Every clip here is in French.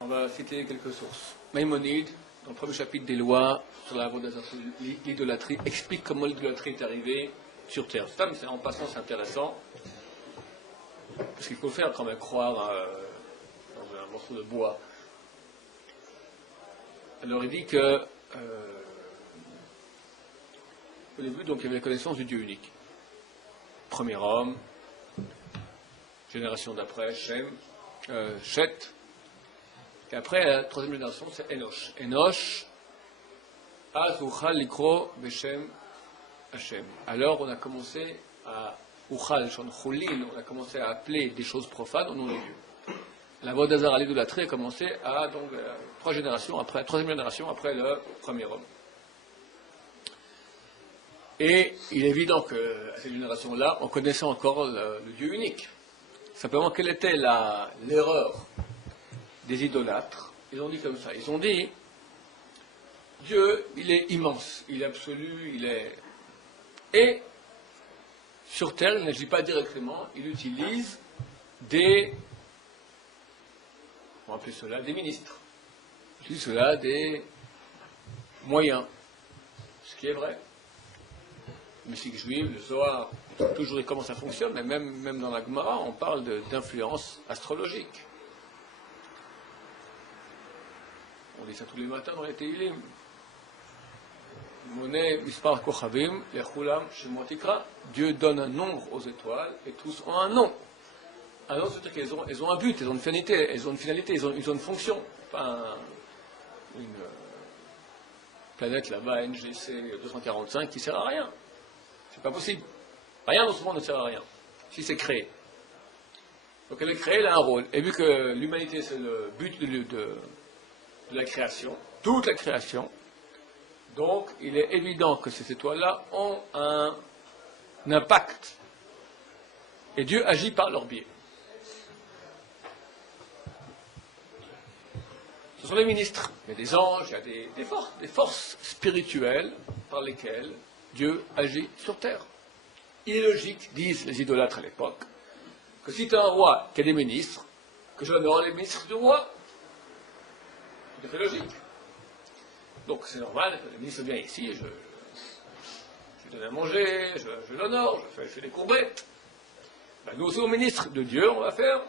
On va citer quelques sources. Maïmonide, dans le premier chapitre des lois sur l'idolâtrie, explique comment l'idolâtrie est arrivée sur Terre. Ça, mais en passant, c'est intéressant, parce qu'il faut faire quand même croire dans un morceau de bois. Alors il dit que, au début, donc, il y avait la connaissance du Dieu unique. Premier homme, génération d'après, Shet. Et après, la troisième génération, c'est Enoch. Enoch, Az-Uchal Likro Beshem Hashem. Alors, on a commencé à Uchal, Chulil, on a commencé à appeler des choses profanes au nom de Dieu. La Vodazar à l'idolâtrie a commencé à, donc, troisième génération après le premier homme. Et il est évident qu'à cette génération-là, on connaissait encore le Dieu unique. Simplement, quelle était l'erreur des idolâtres? Ils ont dit comme ça. Ils ont dit, Dieu, il est immense, il est absolu, il est... Et, sur Terre, il n'agit pas directement, il utilise on va appeler cela des ministres. Il utilise cela des moyens. Ce qui est vrai. Le mystique juif, le Zohar, toujours comment ça fonctionne, mais même dans la Gemara, on parle d'influence astrologique. On dit ça tous les matins dans les Teilim. Mispar Kochavim, Lechulam, Shemotikra. Dieu donne un nombre aux étoiles et tous ont un nom. Un nom, c'est-à-dire qu'elles ont un but, elles ont une finalité, elles ont une fonction. Pas une planète là-bas, NGC 245, qui ne sert à rien. C'est pas possible. Rien dans ce monde ne sert à rien. Si c'est créé. Donc elle est créée, elle a un rôle. Et vu que l'humanité, c'est le but de la création, toute la création, donc il est évident que ces étoiles-là ont un impact. Et Dieu agit par leur biais. Ce sont les ministres. Il y a des anges, il y a des forces spirituelles par lesquelles Dieu agit sur terre. Il est logique, disent les idolâtres à l'époque, que si tu as un roi qui a des ministres, que j'honore les ministres du roi. Tout à fait logique. Donc c'est normal que le ministre vient ici, je lui donne à manger, je l'honore, je fais des courbettes. Ben, nous aussi, au ministre de Dieu, on va faire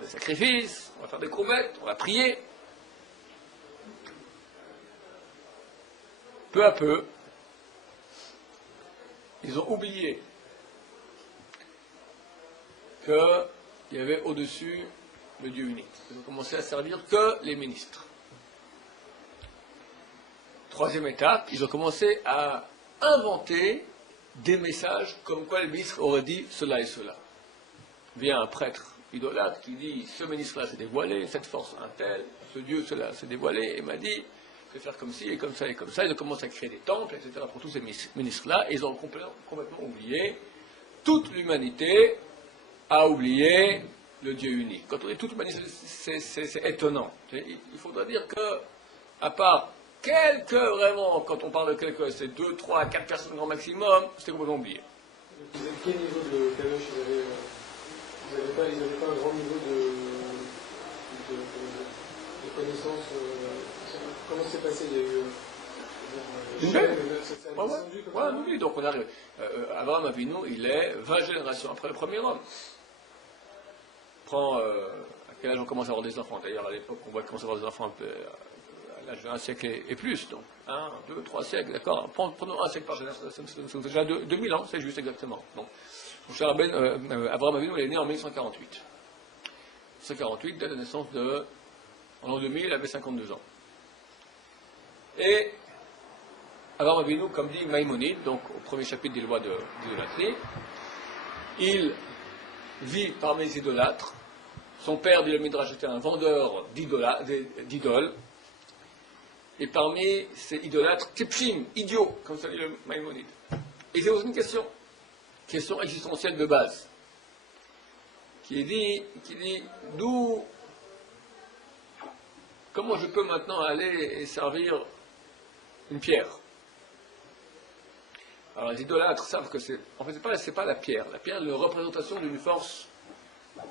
des sacrifices, on va faire des courbettes, on va prier. Peu à peu, ils ont oublié qu'il y avait au-dessus le Dieu unique. Ils ont commencé à servir que les ministres. Troisième étape, ils ont commencé à inventer des messages comme quoi les ministres auraient dit cela et cela. Vient un prêtre idolâtre qui dit ce ministre-là s'est dévoilé, cette force un tel, ce Dieu cela s'est dévoilé et m'a dit je vais faire comme ci et comme ça et comme ça. Ils ont commencé à créer des temples, etc. pour tous ces ministres-là et ils ont complètement oublié. Toute l'humanité a oublié le Dieu unique. Quand on dit toute l'humanité, c'est étonnant. Il faudrait dire que, à part vraiment, quand on parle de quelques, c'est 2, 3, 4 personnes grand maximum, c'était complètement oublié. Quel niveau de Kalosh ils n'avaient pas un grand niveau de connaissance comment c'est passé? Il y a eu oui, donc on arrive. Abraham Avinu, il est 20 générations après le premier homme. À quel âge on commence à avoir des enfants? D'ailleurs, à l'époque, on voit commencer à avoir des enfants un peu à l'âge d'un siècle et plus. Donc, 1, 2, 3 siècles, d'accord. Prenons un siècle par génération, c'est déjà 2000 ans, c'est juste exactement. Donc, mon cher Abraham Avinu, il est né en 1148. 1948, dès la naissance en l'an 2000, il avait 52 ans. Et Abraham Avinu, comme dit Maïmonide, donc au premier chapitre des lois de l'idolâtrie, il vit parmi les idolâtres. Son père, dit le Midrash, était un vendeur d'idoles. Et parmi ces idolâtres, Kepshim, idiots, comme ça dit le Maïmonide. Et c'est aussi une question existentielle de base, qui dit comment je peux maintenant aller et servir une pierre? Alors les idolâtres savent que c'est pas la pierre. La pierre est la représentation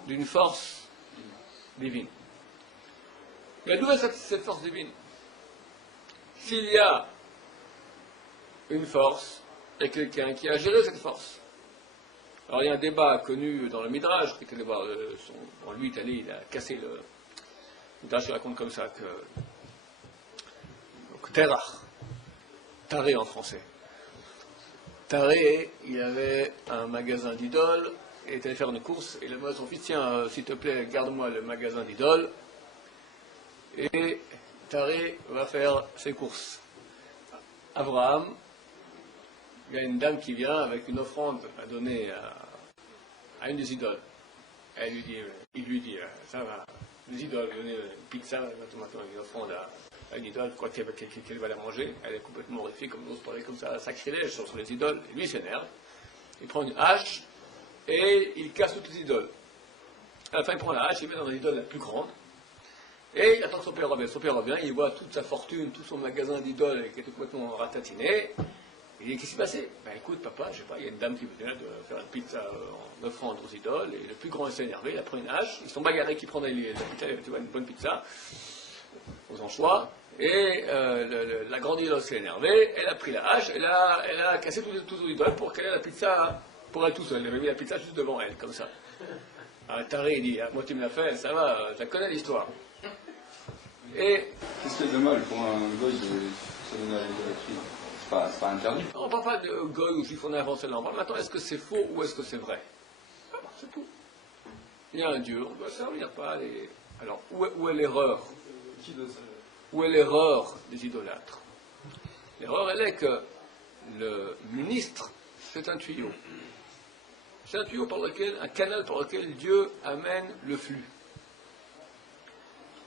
d'une force divine. Mais d'où est cette force divine? S'il y a une force, et quelqu'un qui a géré cette force. Alors il y a un débat connu dans le Midrash, qui était allé voir lui, il a cassé le Midrash, il raconte comme ça que Terach, Taré en français. Taré, il avait un magasin d'idoles, il était allé faire une course, et il a demandé à son fils, tiens, s'il te plaît, garde-moi le magasin d'idoles, et Taré va faire ses courses. Abraham, il y a une dame qui vient avec une offrande à donner à une des idoles. Il lui dit, ça va, les idoles, donnez une pizza, maintenant une offrande à une idole, quoi qu'elle va la manger. Elle est complètement horrifiée, comme on se parlait comme ça, sacrilège sur les idoles. Et lui, il s'énerve. Il prend une hache et il casse toutes les idoles. À la fin, il prend la hache, il met dans l'idole la plus grande. Et il attend que son père revienne. Son père revient, il voit toute sa fortune, tout son magasin d'idoles qui était complètement ratatiné. Il dit, qu'est-ce qui s'est passé? Ben écoute, papa, je sais pas, il y a une dame qui venait de faire une pizza en offrande aux idoles, et le plus grand s'est énervé, il a pris une hache, ils sont bagarrés qui prenaient la pizza, tu vois, une bonne pizza, aux anchois, et la grande idole s'est énervée, elle a pris la hache, elle a cassé tous les idoles pour qu'elle ait la pizza pour elle tout seule. Elle avait mis la pizza juste devant elle, comme ça. Alors Taré, il dit, ah, moi tu me l'as fait, ça va, je la connais l'histoire. Et... Qu'est-ce qu'il y a de mal pour un goy de se donner à l'idolâtrie? C'est pas interdit. On ne parle pas de goy ou juif, on a avancé là. On parle maintenant, est-ce que c'est faux ou est-ce que c'est vrai? C'est tout. Il y a un Dieu, on doit servir, pas les... Alors, où est l'erreur? Où est l'erreur des idolâtres? L'erreur, elle est que le ministre, c'est un tuyau. C'est un tuyau un canal par lequel Dieu amène le flux.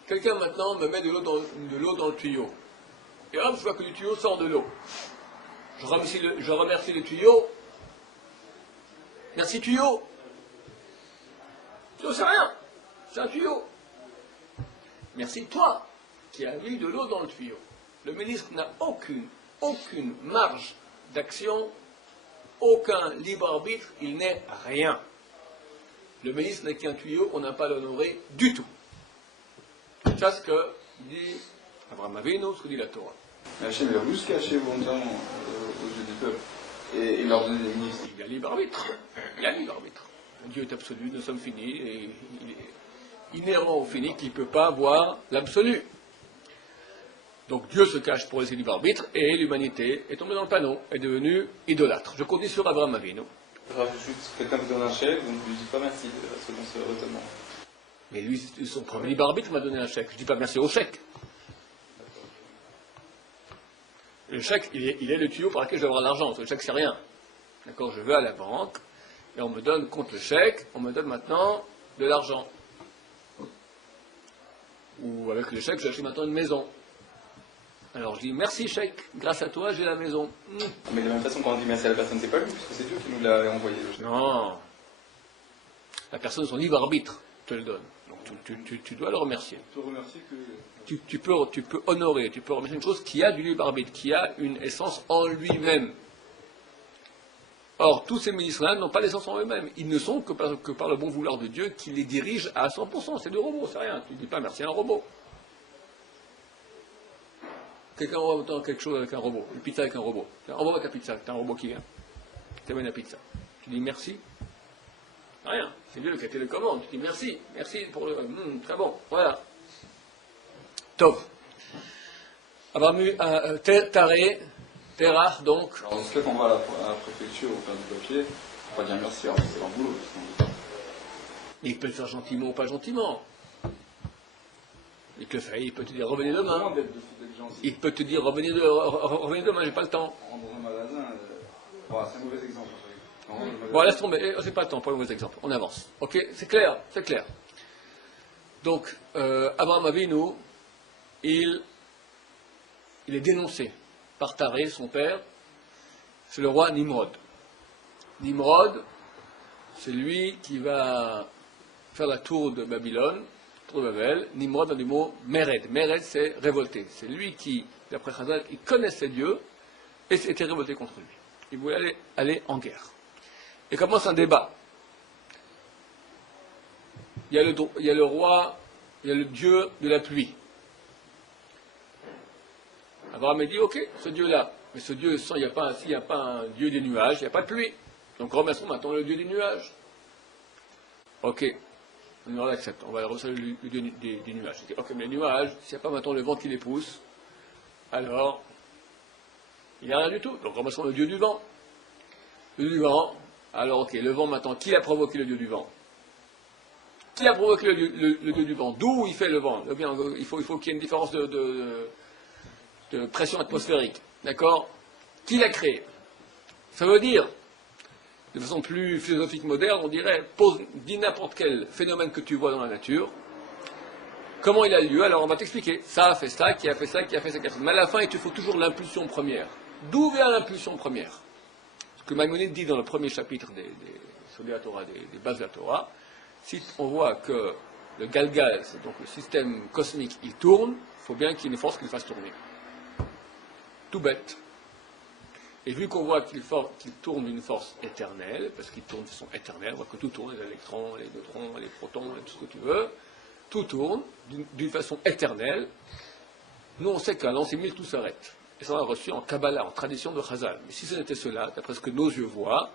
Quelqu'un maintenant me met de l'eau dans le tuyau. Et hop, je vois que du tuyau sort de l'eau. Je remercie le tuyau. Merci tuyau. Tuyau, c'est rien. C'est un tuyau. Merci toi qui as mis de l'eau dans le tuyau. Le ministre n'a aucune marge d'action, aucun libre arbitre, il n'est rien. Le ministre n'est qu'un tuyau, on n'a pas à l'honorer du tout. C'est ce que dit Abraham Avinu, ce que dit la Torah. Mais Hachem, il a voulu se cacher volontairement aux yeux du peuple et leur donner des ministres. Il y a libre arbitre. Il y a libre arbitre. Dieu est absolu, nous sommes finis, et il est inhérent au fini qu'il ne peut pas voir l'absolu. Donc Dieu se cache pour laisser libre arbitre, et l'humanité est tombée dans le panneau, est devenue idolâtre. Je continue sur Abraham Avinu. Quelqu'un vous donne un chèque, vous ne lui dites pas merci selon ce raisonnement. Mais lui, son premier libre arbitre m'a donné un chèque. Je ne dis pas merci au chèque. Le chèque, il est le tuyau par lequel je vais avoir l'argent. Le chèque, c'est rien. D'accord? Je vais à la banque, et on me donne, contre le chèque, on me donne maintenant de l'argent. Ou avec le chèque, j'achète maintenant une maison. Alors je dis, merci chèque, grâce à toi, j'ai la maison. Mais de la même façon, quand on dit merci à la personne, c'est pas lui, puisque c'est Dieu qui nous l'a envoyé. Non. La personne, son libre arbitre, te le donne. Donc tu dois le remercier. Tu peux remercier que... Tu peux honorer, tu peux remercier une chose qui a du libre arbitre, qui a une essence en lui-même. Or, tous ces ministres-là n'ont pas d'essence en eux-mêmes. Ils ne sont que par le bon vouloir de Dieu qui les dirige à 100%. C'est des robots, c'est rien. Tu ne dis pas merci à un robot. Quelqu'un entend quelque chose avec un robot, une pizza avec un robot. Envoie ta pizza, t'as un robot qui vient. T'amène la pizza. Tu dis merci. Rien. C'est Dieu qui a été le commande. Tu dis merci. Merci pour le... très bon. Voilà. Tov. Taré, Terach, donc. Alors, dans ce cas, quand on va à la préfecture ou faire du papier, on va dire merci, alors c'est leur boulot. Il peut le faire gentiment ou pas gentiment. Il te le fait, il peut te dire revenez demain. Il peut te dire revenez demain, j'ai pas le temps. On rentre dans un magasin, voilà, c'est un mauvais exemple. Bon, laisse tomber, c'est pas le temps, pas le mauvais exemple. On avance. Ok, c'est clair, c'est clair. Donc, Abraham Avinu, il est dénoncé par Taré, son père, c'est le roi Nimrod. Nimrod, c'est lui qui va faire la tour de Babylone, tour de Babel. Nimrod a du mot Mered. Mered, c'est révolté. C'est lui qui, d'après Chazal, il connaissait Dieu et s'était révolté contre lui. Il voulait aller en guerre. Et commence un débat. Il y a le roi, il y a le dieu de la pluie. Abraham a dit, ok, ce Dieu-là, mais ce Dieu, s'il n'y a pas un Dieu des nuages, il n'y a pas de pluie. Donc remercions maintenant le Dieu des nuages. Ok, on l'accepte, on va recevoir le Dieu des nuages. Ok, mais les nuages, s'il n'y a pas maintenant le vent qui les pousse, alors, il n'y a rien du tout. Donc remercions le Dieu du vent. Le Dieu du vent, alors ok, le vent maintenant, qui a provoqué le Dieu du vent? Qui a provoqué le Dieu du vent? D'où il fait le vent? Il faut qu'il y ait une différence de pression atmosphérique. D'accord? Qui l'a créé? Ça veut dire, de façon plus philosophique moderne, on dirait, dis n'importe quel phénomène que tu vois dans la nature, comment il a lieu, alors on va t'expliquer. Ça a fait ça, qui a fait ça, qui a fait ça, qui a fait ça. Mais à la fin, il te faut toujours l'impulsion première. D'où vient l'impulsion première? Ce que Maïmonide dit dans le premier chapitre sur la Torah, des bases de la Torah, si on voit que le Galgal, c'est donc le système cosmique, il tourne, il faut bien qu'il y ait une force qui le fasse tourner. Tout bête. Et vu qu'on voit qu'il tourne d'une force éternelle, parce qu'il tourne de façon éternelle, on voit que tout tourne, les électrons, les neutrons, les protons, tout ce que tu veux, tout tourne d'une façon éternelle. Nous, on sait qu'à l'an 6000, tout s'arrête. Et ça, on a reçu en Kabbalah, en tradition de Chazal. Mais si ce n'était cela, d'après ce que nos yeux voient,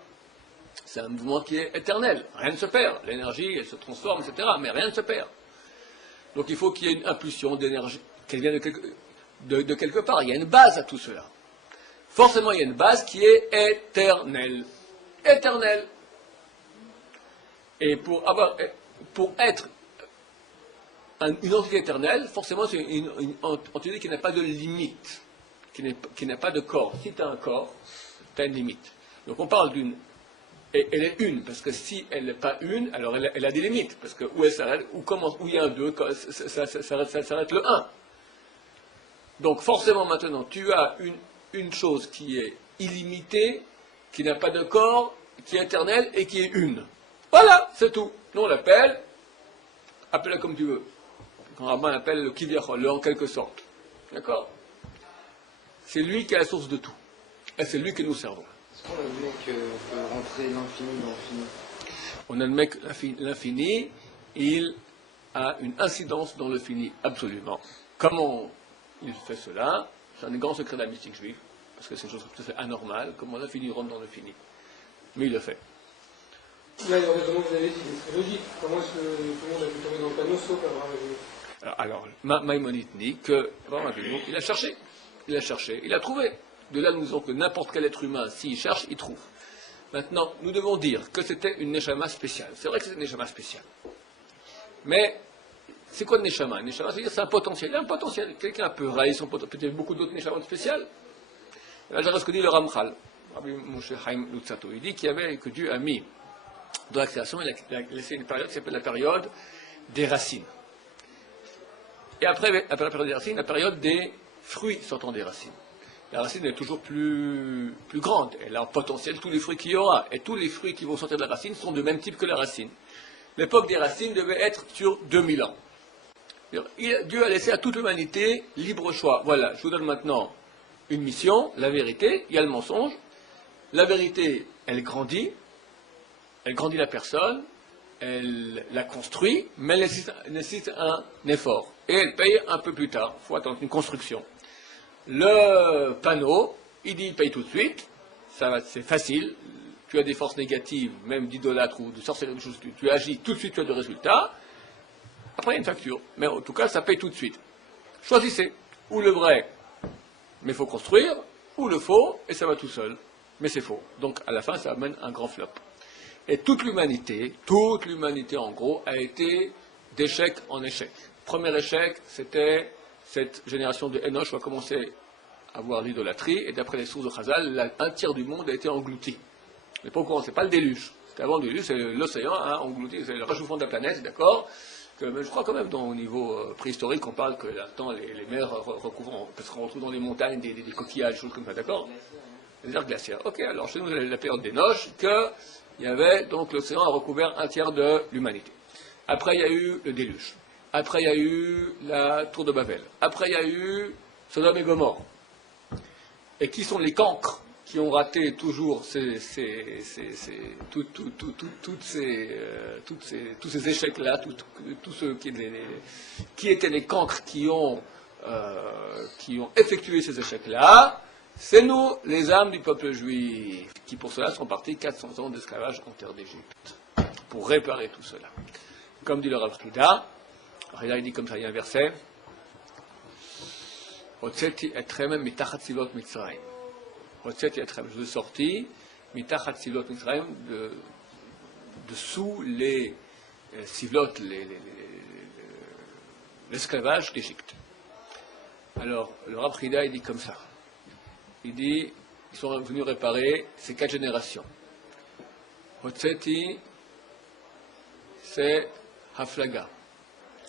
c'est un mouvement qui est éternel. Rien ne se perd. L'énergie, elle se transforme, etc. Mais rien ne se perd. Donc il faut qu'il y ait une impulsion d'énergie, qu'elle vienne de quelque part. Il y a une base à tout cela. Forcément, il y a une base qui est éternelle. Éternelle. Et pour être une entité éternelle, forcément, c'est une entité qui n'a pas de limite, qui n'a pas de corps. Si tu as un corps, tu as une limite. Donc on parle d'une. Et elle est une, parce que si elle n'est pas une, alors elle a des limites. Parce que où elle s'arrête, où il y a un 2, ça s'arrête le 1. Donc forcément maintenant, tu as une chose qui est illimitée, qui n'a pas de corps, qui est éternelle et qui est une. Voilà, c'est tout. Nous on l'appelle, appelle-la comme tu veux. Quand Rabban appelle le Kivyachol, le en quelque sorte. D'accord? C'est lui qui est la source de tout. Et c'est lui que nous servons. Est-ce qu'on admet qu'on peut rentrer l'infini dans l'infini? On admet que l'infini, il a une incidence dans le fini, absolument. Comment il fait cela? C'est un des grands secrets de la mystique juive, parce que c'est une chose tout à fait anormale, comment l'infini rentre dans le fini. Mais il le fait. Là, le raisonnement que vous avez dit, c'est très logique. Comment est-ce que tout le monde a pu tomber dans le panneau sauf Abraham Avinu? Alors, Maïmonide dit que Abraham Avinu, il a cherché, il a trouvé. De là, nous disons que n'importe quel être humain, s'il cherche, il trouve. Maintenant, nous devons dire que c'était une neshama spéciale. C'est vrai que c'est une neshama spéciale. Mais, c'est quoi une neshama? Une neshama, c'est-à-dire c'est un potentiel. Il y a un potentiel. Quelqu'un peut railler son potentiel. Peut-être beaucoup d'autres neshamas spéciales. Là, j'ai ce que dit le Ramchal, Rabbi Moshe Chaim Luzzatto. Il dit que Dieu a mis dans la création, il a laissé une période qui s'appelle la période des racines. Et après la période des racines, la période des fruits sortant des racines. La racine est toujours plus grande. Elle a en potentiel tous les fruits qu'il y aura. Et tous les fruits qui vont sortir de la racine sont de même type que la racine. L'époque des racines devait être sur 2000 ans. Dieu a laissé à toute l'humanité libre choix. Voilà, je vous donne maintenant une mission, la vérité, il y a le mensonge. La vérité, elle grandit la personne, elle la construit, mais elle nécessite un effort. Et elle paye un peu plus tard. Il faut attendre une construction. Le panneau, il paye tout de suite, c'est facile, tu as des forces négatives, même d'idolâtres ou de sorcellerie, tu agis, tout de suite tu as des résultats, après il y a une facture, mais en tout cas ça paye tout de suite. Choisissez, ou le vrai, mais il faut construire, ou le faux, et ça va tout seul, mais c'est faux. Donc à la fin ça amène un grand flop. Et toute l'humanité en gros, a été d'échec en échec. Premier échec, c'était cette génération de Enoch va commencer à voir l'idolâtrie, et d'après les sources de Chazal, un tiers du monde a été englouti. Mais pas au courant, c'est pas le déluge. C'était avant le déluge, c'est l'océan englouti, c'est le réchauffement de la planète, d'accord? Mais je crois quand même, au niveau préhistorique, on parle que là-dedans, les mers recouvrent, parce qu'on retrouve dans les montagnes des coquillages, des choses comme ça, d'accord? Les aires glaciaires. Ok, alors chez nous, la période d'Enoch, il y avait, donc l'océan a recouvert un tiers de l'humanité. Après, il y a eu le déluge. Après, il y a eu la tour de Babel. Après, il y a eu Sodome et Gomorrhe. Et qui sont les cancres qui ont raté toujours tous ces échecs-là, tous ceux qui étaient les cancres qui ont qui ont effectué ces échecs-là, c'est nous, les âmes du peuple juif, qui pour cela sont partis 400 ans d'esclavage en terre d'Égypte, pour réparer tout cela. Comme dit le Rav Frida, il dit comme ça, il y a un verset, Hotzeti etrem mitachat silot Mitzrayim. Hotzeti etrem, je suis sorti, mitachat silot Mitzrayim, dessous les silot, l'esclavage d'Égypte. Alors, le Rav Frida, il dit comme ça. Il dit, ils sont venus réparer ces 4 générations. Hotzeti, c'est Haflaga.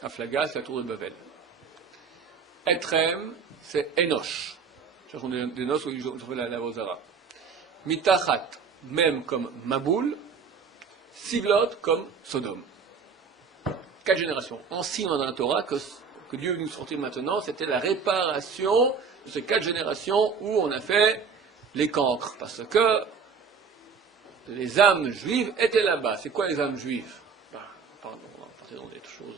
Haflaga, c'est la tour de Babel. Etrem, c'est Enoch. Ce sont des noces où ils ont fait la Vozara. Mitachat, même comme Maboul. Siglot, comme Sodome. 4 générations. On signe dans la Torah que Dieu veut nous sortir maintenant, c'était la réparation de ces 4 générations où on a fait les cancres. Parce que les âmes juives étaient là-bas. C'est quoi les âmes juives? Pardon, on va partir dans des choses.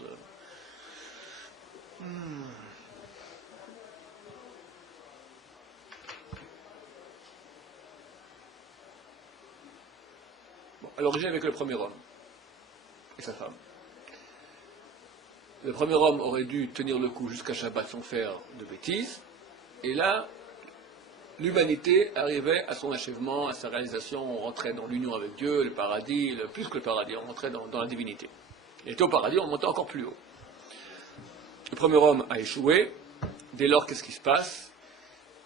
Bon, à l'origine avec le premier homme et sa femme. Le premier homme aurait dû tenir le coup jusqu'à Shabbat sans faire de bêtises. Et là, l'humanité arrivait à son achèvement, à sa réalisation. On rentrait dans l'union avec Dieu, le paradis, plus que le paradis, on rentrait dans la divinité. Il était au paradis, on montait encore plus haut. Le premier homme a échoué. Dès lors, qu'est-ce qui se passe?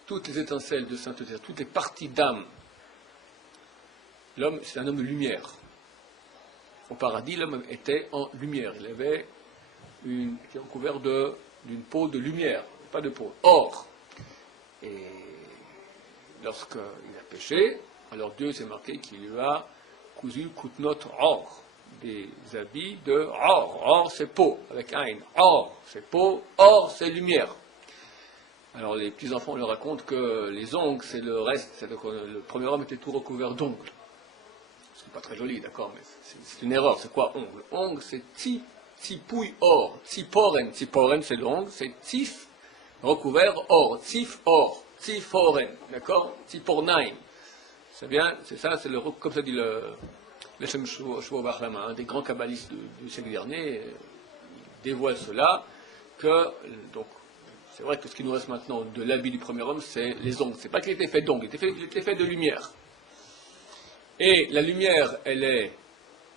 Toutes les étincelles de sainteté, toutes les parties d'âme. L'homme, c'est un homme de lumière. Au paradis, l'homme était en lumière. Il avait était recouvert d'une peau de lumière, pas de peau, or. Et lorsqu'il a péché, alors Dieu s'est marqué qu'il lui a cousu kutnot or, des habits de or. Or, c'est peau, avec un. Or, c'est peau, or, c'est lumière. Alors les petits-enfants leur racontent que les ongles, c'est le reste, le premier homme était tout recouvert d'ongles. C'est pas très joli, d'accord, mais c'est une erreur. C'est quoi ongle? Ongle, c'est tipouille or. Tiporen. Tiporen, c'est l'ongle. C'est tif, recouvert or. Tif or. Tiforen. D'accord? Tipornaim. C'est bien, c'est ça, c'est comme ça dit le Shem Shvo Bachlama, un des grands kabbalistes du siècle dernier, dévoile cela, donc, c'est vrai que ce qui nous reste maintenant de l'habit du premier homme, c'est les ongles. C'est pas qu'il était fait d'ongles, il était fait de lumière. Et la lumière, elle est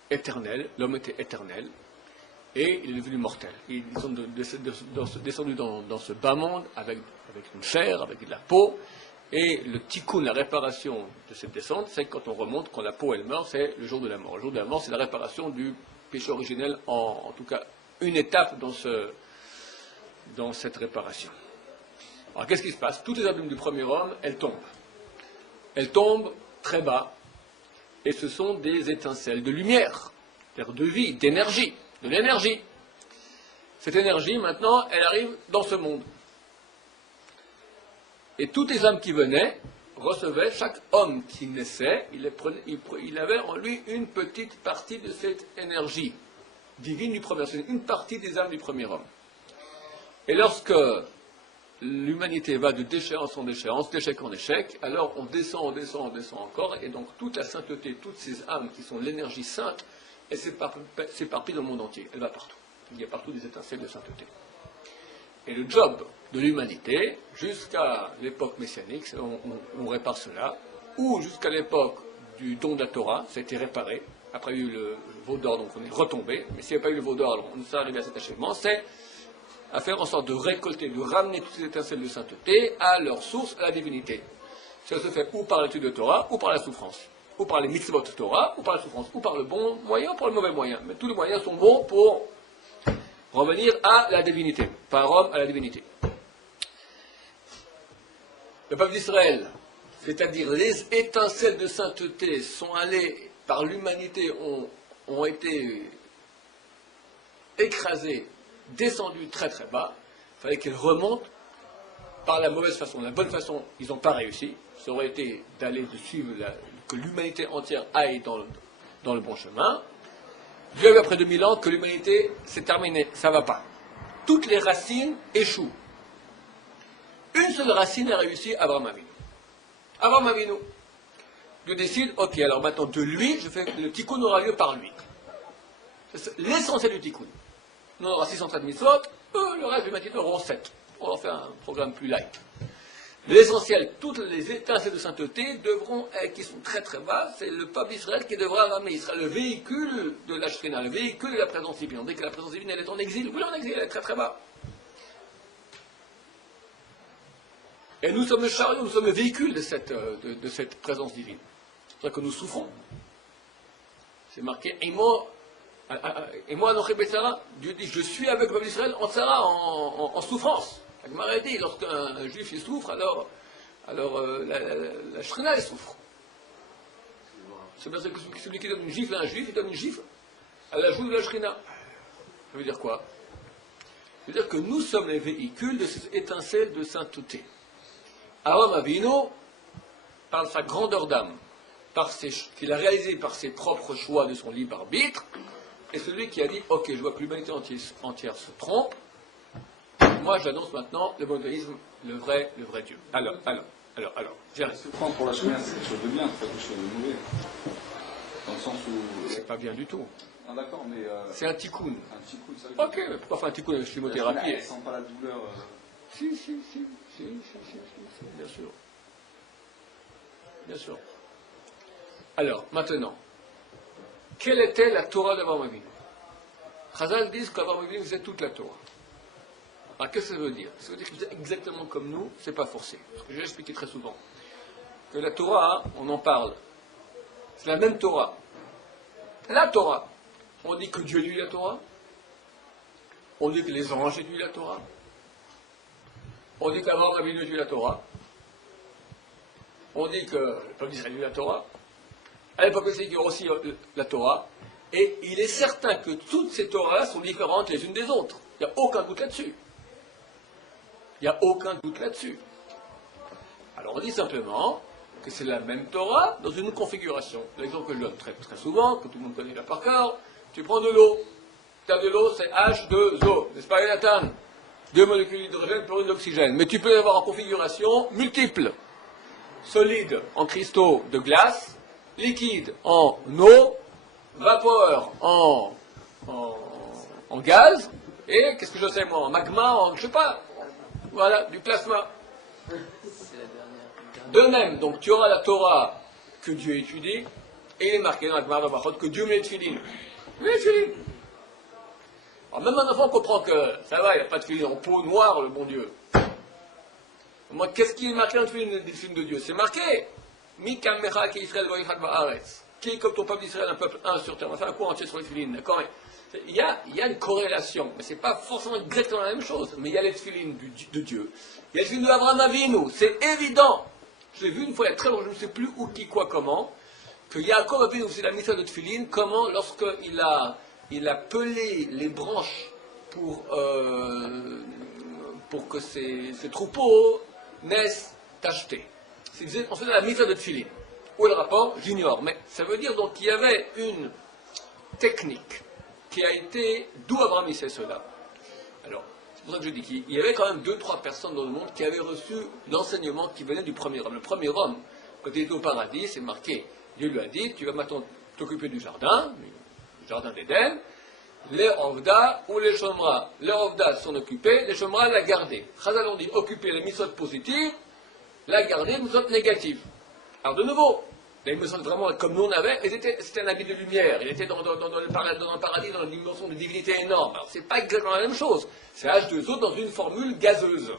éternelle, l'homme était éternel, et il est devenu mortel. Ils sont descendus dans ce bas monde avec une chair, avec de la peau, et le tikkun, la réparation de cette descente, c'est quand on remonte, quand la peau elle meurt, c'est le jour de la mort. Le jour de la mort, c'est la réparation du péché originel, en tout cas une étape dans cette réparation. Alors qu'est-ce qui se passe? Toutes les âmes du premier homme, elles tombent. Elles tombent très bas, et ce sont des étincelles de lumière, c'est-à-dire de vie, d'énergie, de l'énergie. Cette énergie, maintenant, elle arrive dans ce monde. Et toutes les âmes qui venaient recevaient, chaque homme qui naissait, il avait en lui une petite partie de cette énergie divine du premier homme. C'est une partie des âmes du premier homme. Et lorsque l'humanité va de déchéance en déchéance, d'échec en échec, alors on descend encore, et donc toute la sainteté, toutes ces âmes qui sont l'énergie sainte, elle s'éparpille dans le monde entier, elle va partout. Il y a partout des étincelles de sainteté. Et le job de l'humanité, jusqu'à l'époque messianique, on répare cela, ou jusqu'à l'époque du don de la Torah, ça a été réparé, après il y a eu le veau d'or, donc on est retombé, mais s'il n'y avait pas eu le veau d'or, alors on ne serait arrivé à cet achèvement, c'est à faire en sorte de récolter, de ramener toutes ces étincelles de sainteté à leur source, à la divinité. Ça se fait ou par l'étude de Torah, ou par la souffrance, ou par les mitzvot de Torah, ou par la souffrance, ou par le bon moyen, ou par le mauvais moyen. Mais tous les moyens sont bons pour revenir à la divinité, par Rome à la divinité. Le peuple d'Israël, c'est-à-dire les étincelles de sainteté sont allées par l'humanité, ont été écrasées, descendues très très bas. Il fallait qu'elles remontent par la mauvaise façon. La bonne façon, ils n'ont pas réussi. Ça aurait été d'aller de suivre que l'humanité entière aille dans le bon chemin. Dieu a vu après 2000 ans que l'humanité, c'est terminé, ça ne va pas. Toutes les racines échouent. Une seule racine a réussi Abraham Avinu. Abraham Avinu. Dieu décide, ok, alors maintenant de lui, je fais le tikkun aura lieu par lui. C'est l'essentiel du tikkun. On aura 613 mitzvot, le reste du matin auront 7. On va faire un programme plus light. L'essentiel, toutes les étincelles de sainteté devront, qui sont très très bas, c'est le peuple d'Israël qui devra ramener. Il sera le véhicule de la Shrina, le véhicule de la présence divine. On dit que la présence divine, elle est en exil. Oui, en exil, elle est très très bas. Et nous sommes le chariot, nous sommes le véhicule de cette présence divine. C'est pour ça que nous souffrons. C'est marqué, et moi, Anoché Betsara, Dieu dit, je suis avec le peuple d'Israël en Tsara, en souffrance. Agmara dit, lorsqu'un juif il souffre, alors la Shrina elle souffre. C'est parce que celui qui donne une gifle à un juif, il donne une gifle à la joue de la Shrina. Ça veut dire quoi? Ça veut dire que nous sommes les véhicules de ces étincelles de sainteté. Abraham Avinu, par sa grandeur d'âme, qu'il a réalisé par ses propres choix de son libre arbitre, est celui qui a dit, ok, je vois que l'humanité entière se trompe, moi j'annonce maintenant le monothéisme, le vrai Dieu. Alors, j'arrête. Se prendre pour la chemin, c'est quelque chose de bien, c'est pas quelque chose de mauvais. Dans le sens où... C'est pas bien du tout. Ah d'accord, mais... C'est un tikkun. Un tikkun, ça veut dire... Ok, mais pourquoi faire un tikkun de chimiothérapie? Elle sent pas la douleur... Si, bien sûr. Bien sûr. Alors, maintenant, quelle était la Torah d'Abraham Avinu? Chazal disent qu'Abraham Avinu faisait toute la Torah. Alors, qu'est-ce que ça veut dire? Ça veut dire qu'il faisait exactement comme nous, c'est pas forcé. Parce que j'ai expliqué très souvent que la Torah, on en parle, c'est la même Torah. La Torah, on dit que Dieu lui la Torah, on dit que les anges lui la Torah, on dit qu'Abraham Avinu lui la Torah, on dit que le peuple d'Israël lui la Torah, à l'époque il y aura aussi la Torah, et il est certain que toutes ces Torahs sont différentes les unes des autres. Il n'y a aucun doute là-dessus. Il n'y a aucun doute là-dessus. Alors on dit simplement que c'est la même Torah dans une configuration. L'exemple que je donne très, très souvent, que tout le monde connaît là par cœur, tu prends de l'eau. Tu as de l'eau, c'est H2O, n'est-ce pas, Jonathan? 2 molécules d'hydrogène pour une d'oxygène. Mais tu peux l'avoir en configuration multiple. Solide en cristaux de glace, liquide en eau, vapeur en gaz, et qu'est-ce que je sais moi, en magma, en je sais pas, voilà, du plasma. De même, donc tu auras la Torah que Dieu étudie, et il est marqué dans la Gemara d'Abraham que Dieu met le tefillin. Mais tefillin. Alors même un enfant comprend que ça va, il n'y a pas de tefillin en peau noire, le bon Dieu. Moi, qu'est-ce qui est marqué dans le tefillin de Dieu? C'est marqué. Mikam mecha ki Israël voichat ba'aretz. Qui est comme ton peuple d'Israël, un peuple un sur terre. On va faire un cours entier sur les tefillin, d'accord? Il y a une corrélation, mais ce n'est pas forcément exactement la même chose. Mais il y a les tefillin de Dieu. Il y a les tefillin d'Abraham Avinu, c'est évident. Je l'ai vu une fois il y a très longtemps, je ne sais plus où, qui, quoi, comment, que Yaakov Avinu, c'est la mitzvah de tefillin, comment, lorsqu'il a pelé les branches pour que ces troupeaux naissent tachetés. On faisait la mitzvah de tefillin. Où est le rapport? J'ignore. Mais ça veut dire donc qu'il y avait une technique qui a été... D'où Abraham il sait cela? Alors, c'est pour ça que je dis qu'il y avait quand même 2-3 personnes dans le monde qui avaient reçu l'enseignement qui venait du premier homme. Le premier homme, quand il était au paradis, c'est marqué. Dieu lui a dit, tu vas maintenant t'occuper du jardin d'Éden. Les Ovda ou les Shomra. Les Ovda s'en occupaient, les Shomra la gardaient. Chazal on dit occuper les mitzvot positives, la garder les mitzvot négatives. Alors de nouveau, les mitzvot vraiment comme nous on avait, c'était un habit de lumière, il était dans le paradis, dans une dimension de divinité énorme. Alors c'est pas exactement la même chose, c'est H2O dans une formule gazeuse.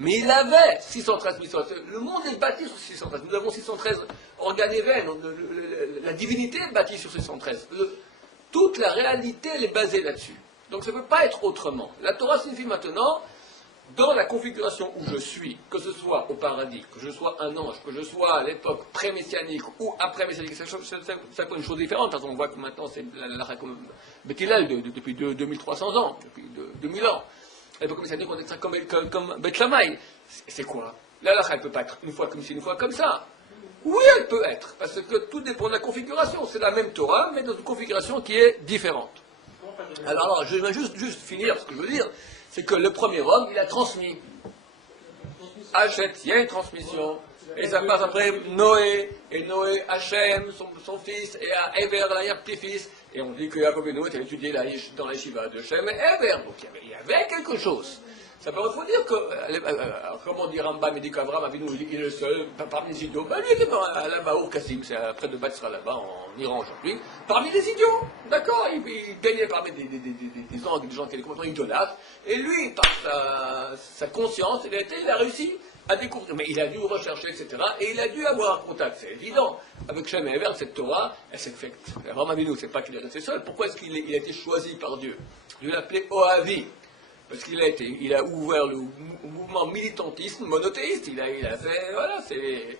Mais il avait 613 mitzvot. Le monde est bâti sur 613. Nous avons 613 organes et veines. La divinité est bâtie sur 613. Toute la réalité, elle est basée là-dessus. Donc ça ne peut pas être autrement. La Torah signifie maintenant, dans la configuration où je suis, que ce soit au paradis, que je sois un ange, que je sois à l'époque pré-messianique ou après-messianique, c'est une chose différente. Parce qu'on voit que maintenant c'est la comme Beth Hillel depuis 2300 ans, depuis 2000 ans. À l'époque messianique, on est comme Beth Shammai. C'est quoi? La halakha, elle ne peut pas être une fois comme ci, une fois comme ça. Oui, elle peut être, parce que tout dépend de la configuration. C'est la même Torah, mais dans une configuration qui est différente. Alors je vais juste finir, ce que je veux dire, c'est que le premier homme, il a transmis. achète, il y a une transmission. Et ça passe après Noé, et Noé, Hachem, son fils, et à Ever, l'arrière-petit-fils. Et on dit que Jacob et Noé étaient étudiés dans la Shiva de Shem et Ever. Donc il y avait quelque chose. Ça peut faut dire que, comment dit Rambam, il dit qu'Abraham Avinu, il est le seul, parmi les idiots. Ben lui, il est là-bas au Kassim, c'est près de Batsra, là-bas, en Iran aujourd'hui. Parmi les idiots, d'accord, il baignait parmi des gens qui étaient complètement idolâtres. Et lui, par sa conscience, il a réussi à découvrir. Mais il a dû rechercher, etc. Et il a dû avoir un contact, c'est évident. Avec Shem et Ever, cette Torah, elle s'est faite. Abraham Avinu, c'est pas qu'il est resté seul. Pourquoi est-ce qu'il a été choisi par Dieu? Dieu l'a appelé Oavi. Parce qu'il a ouvert le mouvement militantisme monothéiste. Il a fait, voilà, c'est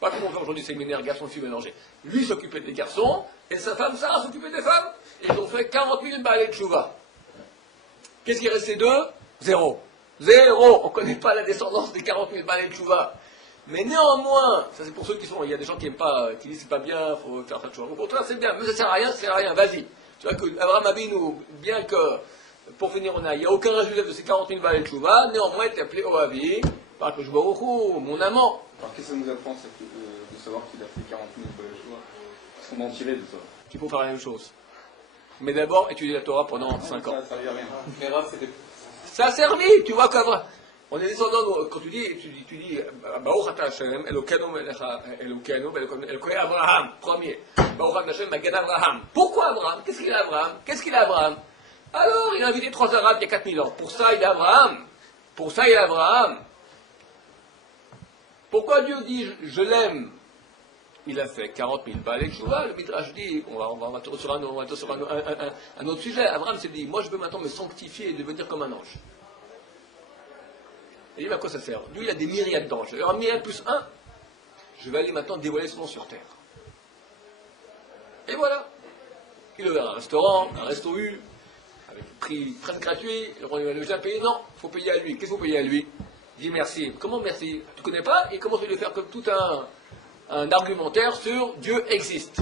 pas comme on fait aujourd'hui, séminaire garçons-filles mélangés. Lui s'occupait des garçons, et sa femme Sarah s'occupait des femmes. Ils ont fait 40 000 balais de chouva. Qu'est-ce qui est resté d'eux? Zéro. Zéro. On ne connaît pas la descendance des 40 000 balais de chouva. Mais néanmoins, ça c'est pour ceux qui sont, il y a des gens qui n'aiment pas, qui disent c'est pas bien, il faut faire ça de chouva. Pour toi c'est bien, mais ça sert à rien, vas-y. Tu vois que Abraham Avinu, bien que, pour finir, il n'y a aucun résultat de ces 40 000 balais de chouva, néanmoins il est appelé Oavi, par que je mon amant. Alors qu'est-ce que ça nous apprend de savoir qu'il a fait 40 000 balais de chouva? Qu'est-ce qu'on en tirait de ça? Qu'il faut faire la même chose. Mais d'abord, étudier la Torah pendant 5 ans. Ça ne servait à rien. Mais Rav, c'était. Ça a servi, tu vois qu'Abraham. On est descendants, quand tu dis, Baruch Ata Hashem, Elokeinu Abraham, premier. Baruch Ata Hashem, Magen Abraham. Pourquoi Abraham? Qu'est-ce qu'il a Abraham? Alors, il a invité 3 Arabes il y a 4000 ans. Pour ça, il a Abraham. Pourquoi Dieu dit, je l'aime? Il a fait 40 000 balais de chouva. Le Midrash dit, on va sur un autre sujet. Abraham s'est dit, moi je veux maintenant me sanctifier et devenir comme un ange. Et il dit, à quoi ça sert? Lui, il a des myriades d'anges. Alors, 1 plus 1, je vais aller maintenant dévoiler son nom sur terre. Et voilà. Il a ouvert un restaurant, avec prix presque gratuit. On lui a déjà payé. Non, il faut payer à lui. Qu'est-ce qu'il faut payer à lui? Il dit merci. Comment merci? Tu ne connais pas? Il commence à lui faire comme tout un argumentaire sur Dieu existe.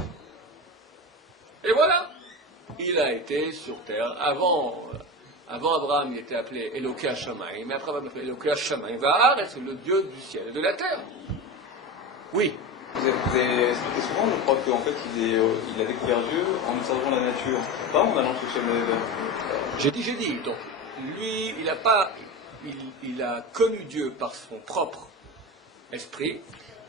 Et voilà. Il a été sur terre. Avant Abraham, il était appelé Eloké Hashamayim, mais après Abraham, il appelé Eloké Hashamayim. C'est le Dieu du ciel et de la terre. Oui. Vous avez expliqué souvent, je crois qu'en fait, il a découvert Dieu en observant la nature, pas en allant toucher le... J'ai dit. Donc, lui, il a connu Dieu par son propre esprit,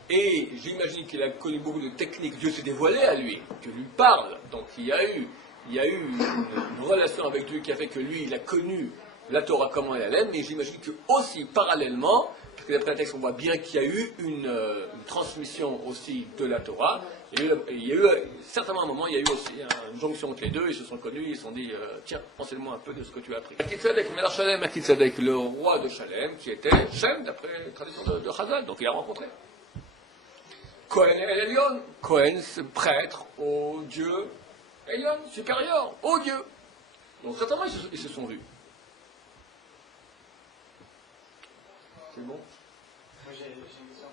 et j'imagine qu'il a connu beaucoup de techniques. Dieu s'est dévoilé à lui, que lui parle. Donc, il y a eu une relation avec Dieu qui a fait que lui, il a connu la Torah comment elle allait, mais j'imagine que aussi, parallèlement, parce que d'après le texte, on voit bien qu'il y a eu une transmission aussi de la Torah. Il y a eu certainement un moment, il y a eu aussi une jonction entre les deux, ils se sont connus, ils se sont dit, tiens, enseigne-moi un peu de ce que tu as appris. Melach Shalem, Melchizedek, le roi de Shalem, qui était Shem, d'après la tradition de Chazal, donc il a rencontré. Cohen et Elion, Cohen, prêtre au Dieu Elion, supérieur, au Dieu. Donc certainement, ils se sont vus. C'est bon? Moi j'ai une question.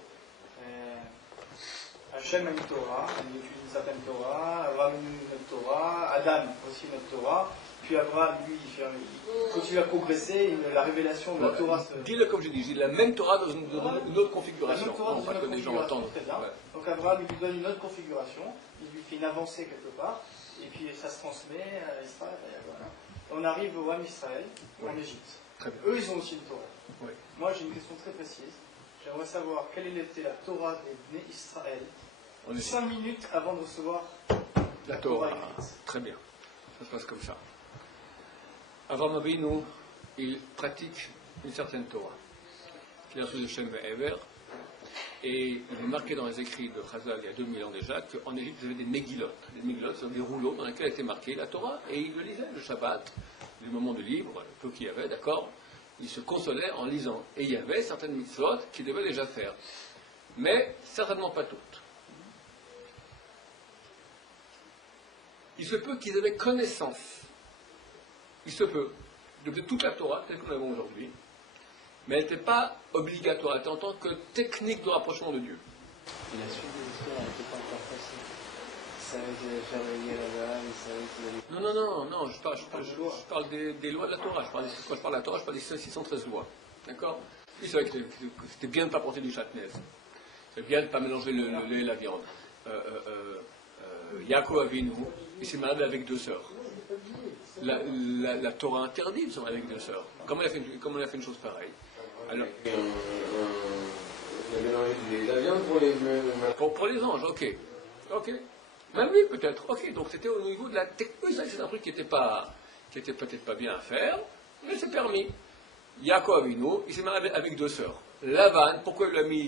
Hachem a une Torah, il étudie une certaine Torah, Abraham une autre Torah, Adam aussi une autre Torah, puis Abraham lui il continue à progresser, la révélation de la Torah se... Dis-le comme je dis la même Torah dans une autre configuration. Non, pas que les gens entendent. Très bien. Ouais. Donc Abraham il lui donne une autre configuration, il lui fait une avancée quelque part, et puis ça se transmet à Israël, et voilà. On arrive au Ham Israël, en Égypte. Eux ils ont aussi une Torah. Oui. Moi, j'ai une question très précise. J'aimerais savoir quelle était la Torah des Bnei Israël 5 minutes avant de recevoir la Torah. Très bien. Ça se passe comme ça. Avraham Avinu, il pratique une certaine Torah, qui est la chose de Shem Ever, et il est marqué dans les écrits de Chazal il y a 2000 ans déjà qu'en Égypte, il y avait des Megillot. Des Megillot, c'est des rouleaux dans lesquels était marquée la Torah, et il le lisait le Shabbat, du moment de libre, le peu qu'il y avait, d'accord. Il se consolait en lisant. Et il y avait certaines mitzvot qu'il devait déjà faire. Mais certainement pas toutes. Il se peut qu'ils avaient connaissance. Il se peut. De toute la Torah, telle que nous l'avons aujourd'hui. Mais elle n'était pas obligatoire. Elle était en tant que technique de rapprochement de Dieu. Et la suite de l'histoire n'était pas encore facile. Il savait qu'il allait faire le là-bas, il savait qu'il allait... Non, je parle des lois de la Torah. Quand je parle de la Torah, je parle des 613 lois. D'accord? Il savait que c'était bien de ne pas porter du châtenez. C'est bien de ne pas mélanger le lait et la viande. Yaakov Avinu, il s'est marié avec 2 sœurs. La Torah interdit de se marier avec 2 sœurs. Comment il a fait une chose pareille? Alors, Il a mélangé la viande pour les anges, ok. Même lui peut-être, ok. Donc c'était au niveau de la technique, c'est un truc qui était peut-être pas bien à faire, mais c'est permis. Yaakov Avinu, il s'est marié avec 2 sœurs. Lavan, pourquoi il a mis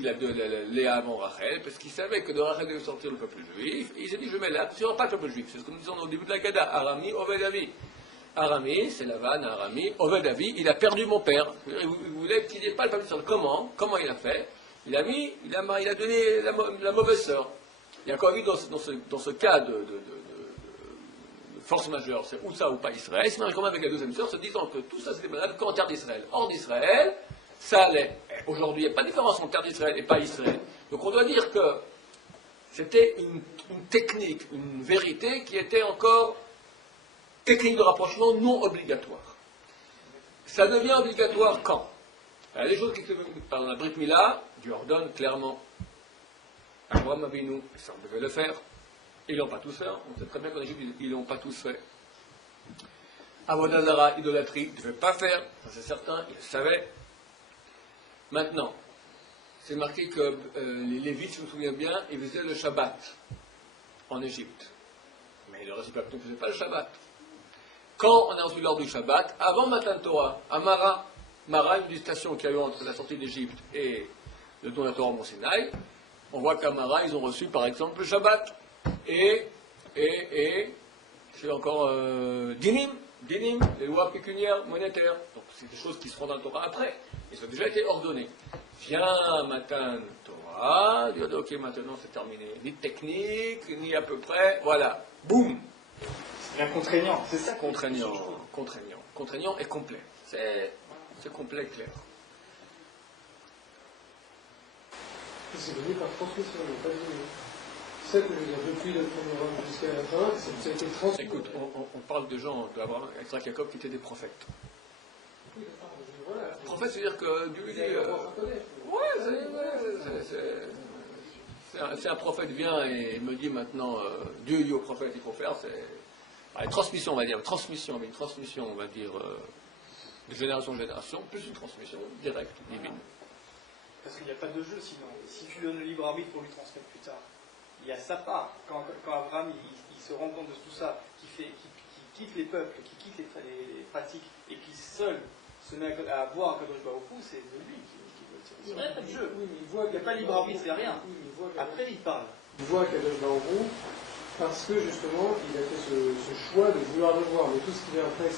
Léa avant Rachel? Parce qu'il savait que de Rachel devait sortir le peuple juif, et il s'est dit je mets là, il n'y aura pas le peuple juif. C'est ce que nous disons au début de la Gada, Arami, Oved Avi. Arami, c'est Lavan, Arami, Oved Avi, il a perdu mon père. Il voulait qu'il n'ait pas le peuple juif. Comment il a fait? Il a donné la mauvaise sœur. Yaakov Avinu, dans ce cas de force majeure, c'est ou ça ou pas Israël, il se marie quand même avec la 2e sœur, se disant que tout ça c'était malade qu'en terre d'Israël. Hors d'Israël, ça allait. Aujourd'hui, il n'y a pas de différence entre terre d'Israël et pas Israël. Donc on doit dire que c'était une technique, une vérité qui était encore technique de rapprochement non obligatoire. Ça devient obligatoire quand? Il y a des choses qui se par la Brit Mila, Dieu ordonne clairement. Abraham Avinu, ça on devait le faire. Ils ne l'ont pas tous fait. On sait très bien qu'en Égypte, ils ne l'ont pas tous fait. Avodah Zara, idolâtrie, ils ne devaient pas faire. Ça c'est certain, ils le savaient. Maintenant, c'est marqué que les Lévites, je me souviens bien, ils faisaient le Shabbat en Égypte. Mais le reste du peuple ne faisait pas le Shabbat. Quand on a reçu l'ordre du Shabbat, avant Matan Torah, à Mara, une station qu'il y a eu entre la sortie d'Égypte et le don de la Torah au Mont Sinaï, on voit qu'à Mara, ils ont reçu par exemple le Shabbat. Et c'est encore dinim, les lois pécuniaires, monétaires. Donc c'est des choses qui seront dans la Torah après. Ils ont déjà été ordonnés. Viens Matan Torah, dire ok maintenant c'est terminé. Ni technique, ni à peu près, voilà. Boum. C'est bien contraignant, c'est ça. Contraignant et complet. C'est complet et clair. C'est venu par transmission, mais pas venu. C'est ça que je veux dire, depuis le premier homme jusqu'à la fin, ça a été transmis. Écoute, on parle de gens d'Abraham, Isaac, Jacob qui étaient des prophètes. Oui, d'accord, voilà. Prophète, c'est-à-dire que Dieu dit. C'est un prophète vient et me dit maintenant, Dieu dit au prophète, il faut faire, c'est. Une transmission, on va dire, de génération en génération, plus une transmission directe, divine. Parce qu'il n'y a pas de jeu sinon. Si tu donnes le libre arbitre pour lui transmettre plus tard, il y a sa part. Quand Abraham il se rend compte de tout ça, qui quitte les peuples, qui quitte les pratiques, et qui seul se met à boire un Kadosh Baruch Hu, c'est de lui qui doit tirer. Il n'y a pas de jeu. Oui, mais il n'y a pas de libre arbitre, c'est rien. Après, il parle. Il voit Kadosh Baruch Hu parce que justement, il a fait ce choix de vouloir le voir. Mais tout ce qui vient après,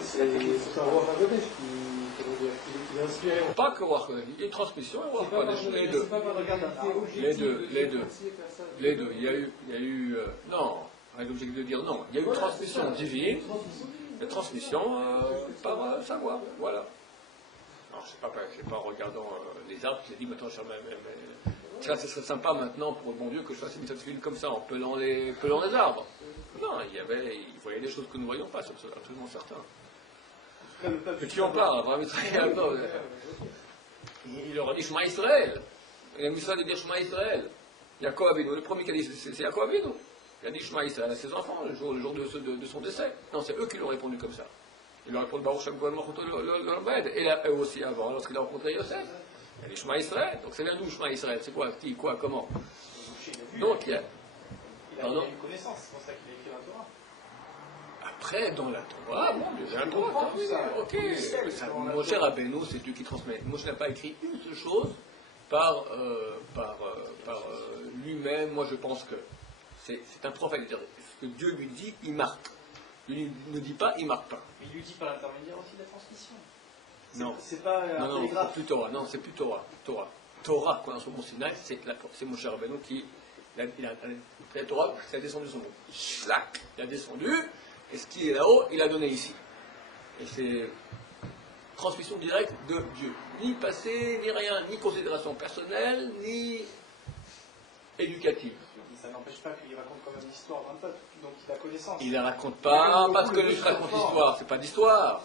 c'est un roi Hakodesh qui est inspiré. Pas que roi Hakodesh, il y a une transmission et roi Hakodesh, les deux. Les deux. Il y a eu non, avec l'objectif de dire non. Il y a eu une transmission divine, une transmission par savoir. Voilà. Alors, c'est pas en regardant les arbres qu'il a dit maintenant, tiens, ce serait sympa maintenant pour le bon Dieu que je fasse une méthode civile comme ça, en pelant les arbres. Non, il voyait des choses que nous ne voyons pas, c'est absolument certain. Mais qui en parle, Abraham Israël, il leur a dit Shema Israël. Il a mis ça de dire Shema Israël. Yaakov Avinu, le premier qui a dit, c'est Yaakov Avinu. Il a dit Shema Israël à ses enfants, le jour de son décès. Non, c'est eux qui lui ont répondu comme ça. Ils lui ont répondu Baruch Shem Kohen Malchuto L'Omed. Et eux aussi avant, lorsqu'il a rencontré Yosef. Il a dit Shema Israël. Donc ça vient d'où Shema Israël? C'est quoi? Qui? Quoi? Comment? Donc il y a. Il a une connaissance, c'est pour ça qu'il a écrit la Torah. Après, dans la Torah, bon, Dieu, la Torah, ok. Mon cher Rabbeinu, c'est Dieu qui transmet. Moshe n'a pas écrit une seule chose par lui-même. Moi, je pense que c'est un prophète. Ce que Dieu lui dit, il marque. Il ne dit pas, il marque pas. Mais il lui dit par l'intermédiaire aussi de la transmission. Non. C'est pas un télégraphe. C'est plus Torah. Non, c'est plus Torah. Torah, quand on est sur le Mont Sinaï, c'est mon cher Rabbeinu qui. La Torah, ça a descendu son nom. Shlak, il a descendu. Et ce qui est là-haut, il a donné ici. Et c'est transmission directe de Dieu. Ni passé, ni rien, ni considération personnelle, ni éducative. Ça n'empêche pas qu'il raconte quand même l'histoire d'un peuple, donc il a connaissance. Il ne la raconte pas parce que lui raconte l'histoire. C'est pas l'histoire.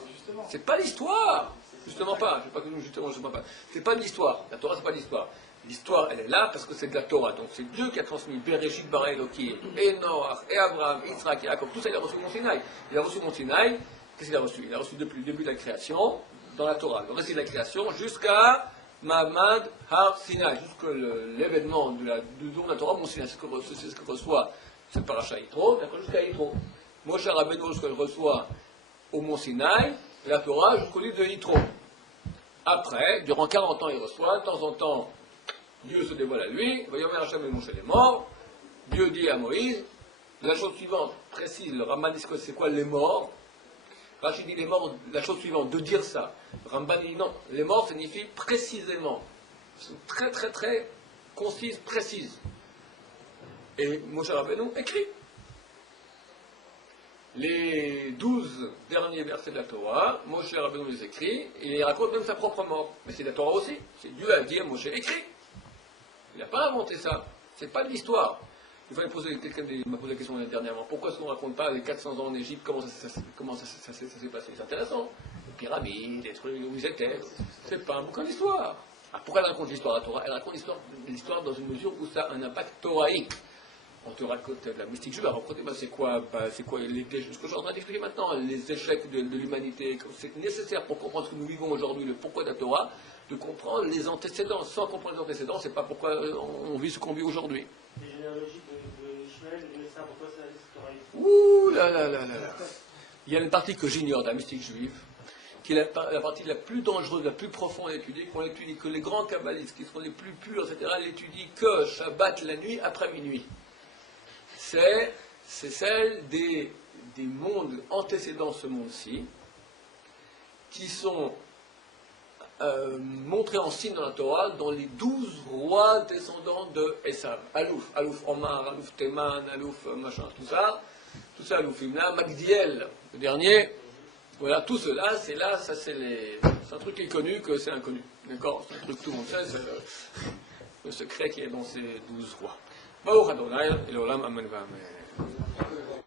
C'est pas l'histoire. Justement pas. Justement pas. C'est pas de l'histoire. La Torah, c'est pas de l'histoire. L'histoire, elle est là parce que c'est de la Torah. Donc c'est Dieu qui a transmis Bereshit bara Elokim, et Noach, et Abraham, Yitzhak, et Jacob. Tout ça, il a reçu Mont Sinaï. Il a reçu Mont Sinaï. Qu'est-ce qu'il a reçu? Il a reçu depuis le début de la création, dans la Torah. Le récit de la création, jusqu'à Mamad Har Sinaï, jusqu'à l'événement de la Torah, Mont Sinaï. C'est ce que reçoit ce paracha Yitro, d'accord, jusqu'à Yitro. Moshe Rabbeinu, ce qu'elle reçoit au Mont Sinaï, la Torah jusqu'au livre de Yitro. Après, durant 40 ans, il reçoit, de temps en temps, Dieu se dévoile à lui, Vayomer Hashem et Moshe est mort, Dieu dit à Moïse, la chose suivante, précise, le Ramban dit c'est quoi les morts? Rachid dit les morts, la chose suivante, de dire ça. Ramban dit non, les morts signifient précisément. C'est très très très concise, précise. Et Moshe Rabbeinu écrit. Les 12 derniers versets de la Torah, Moshe Rabbeinu les écrit, et il raconte même sa propre mort. Mais c'est la Torah aussi. C'est Dieu a dit à Moshe, écrit. Il n'a pas inventé ça. C'est pas de l'histoire. Quelqu'un m'a posé la question dernièrement. Pourquoi est-ce qu'on ne raconte pas les 400 ans en Égypte, comment ça s'est passé? C'est intéressant. Les pyramides, les trucs, où ils étaient. C'est pas un bouquin d'histoire. Alors pourquoi elle raconte l'histoire à la Torah? Elle raconte l'histoire dans une mesure où ça a un impact toraïque. On te raconte la mystique juive, alors c'est quoi ce que je suis en train d'expliquer maintenant, les échecs de l'humanité. C'est nécessaire pour comprendre ce que nous vivons aujourd'hui, le pourquoi de la Torah, de comprendre les antécédents. Sans comprendre les antécédents, c'est pas pourquoi on vit ce qu'on vit aujourd'hui. Les généalogies de Ishmael et de Essa, pourquoi ça reste toraïque? Ouh là là là là là. Il y a une partie que j'ignore de la mystique juive, qui est la partie la plus dangereuse, la plus profonde à étudier, qu'on étudie, que les grands kabbalistes, qui sont les plus purs, etc., l'étudient que Shabbat la nuit après minuit. C'est celle des mondes antécédents ce monde-ci, qui sont montrés en signe dans la Torah, dans les 12 rois descendants de Esav. Alouf Omar, Alouf Teman, Alouf machin, tout ça, Alouf Imla, Magdiel, le dernier, voilà, tout cela, c'est là, ça c'est un truc qui est connu que c'est inconnu, d'accord? C'est un truc que tout le monde sait, c'est le secret qui est dans ces 12 rois. Baruch Adonai, et l'olam, amen, amen.